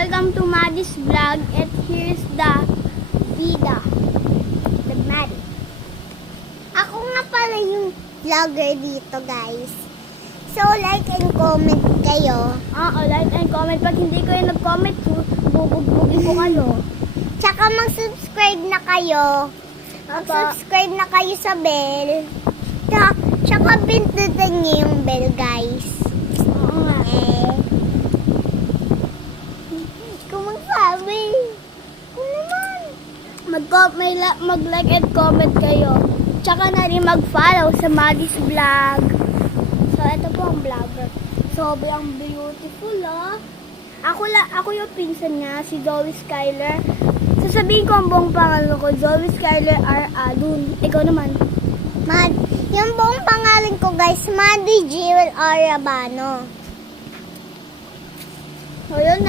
Welcome to Maddie's vlog, and here's the Vida, the Maddie. Ako nga pala yung vlogger dito, guys. So, like and comment kayo. Like and comment. Pag hindi kayo nag-comment, bubugbugin ko kayo. Tsaka mag-subscribe na kayo. Mag-subscribe na kayo sa bell. Tsaka pindutin niyo yung bell, guys. Oo nga. Kung magsabi. Kung naman. Mag-like and comment kayo. Tsaka na rin mag-follow sa Maddie's vlog. So, ito po ang vlogger. Sobrang beautiful, ah. Ako yung pinsan niya, si Zoe Skyler. Sasabihin ko ang buong pangalan ko, Zoe Skyler R. Adun. Ikaw naman. Yung buong pangalan ko, guys, Maddie Jewel Arabano. So, yun